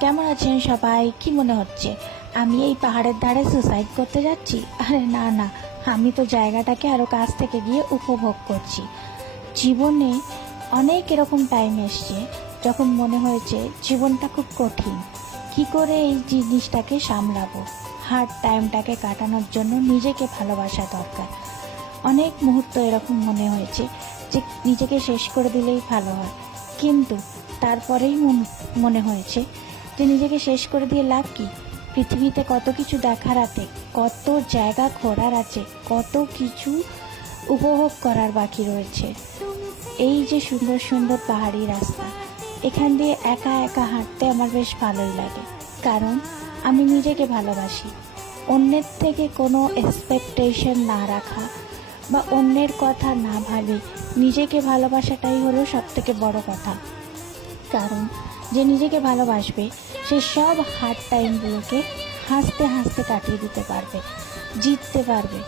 কেমন আছেন সবাই? কি মনে হচ্ছে আমি এই পাহাড়ের ধারে সুসাইড করতে যাচ্ছি? আরে না না, আমি তো জায়গাটাকে আরো কাছ থেকে গিয়ে উপভোগ করছি। জীবনে অনেক এরকম টাইম এসছে যখন মনে হয়েছে জীবনটা খুব কঠিন, কি করে এই জিনিসটাকে সামলাবো। হার্ড টাইমটাকে কাটানোর জন্য নিজেকে ভালোবাসা দরকার। অনেক মুহূর্ত এরকম মনে হয়েছে যে নিজেকে শেষ করে দিলেই ভালো হয়, কিন্তু তারপরেই মনে হয়েছে যে নিজেকে শেষ করে দিয়ে লাভ কি? পৃথিবীতে কত কিছু দেখার আছে, কত জায়গা ঘোরার আছে, কত কিছু উপভোগ করার বাকি রয়েছে। এই যে সুন্দর সুন্দর পাহাড়ি রাস্তা, এখান দিয়ে একা একা হাঁটতে আমার বেশ ভালোই লাগে, কারণ আমি নিজেকে ভালোবাসি। অন্যের থেকে কোনো এক্সপেকটেশন না রাখা বা অন্যের কথা না ভাবে নিজেকে ভালোবাসাটাই হলো সবথেকে বড় কথা। কারণ যে নিজেকে ভালোবাসবে সে সব হার্ড টাইমগুলোকে হাসতে হাসতে কাটিয়ে দিতে পারবে, জিততে পারবে।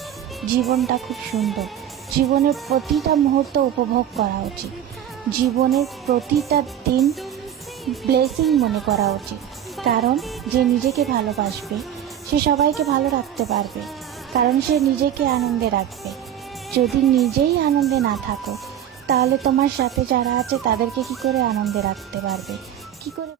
জীবনটা খুব সুন্দর, জীবনের প্রতিটা মুহূর্ত উপভোগ করা উচিত, জীবনের প্রতিটা দিন ব্লেসিং মনে করা উচিত। কারণ যে নিজেকে ভালোবাসবে সে সবাইকে ভালো রাখতে পারবে, কারণ সে নিজেকে আনন্দে রাখবে। যদি নিজেই আনন্দে না থাকো, তাহলে তোমার সাথে যারা আছে তাদেরকে কি করে আনন্দে রাখতে পারবে? কি করে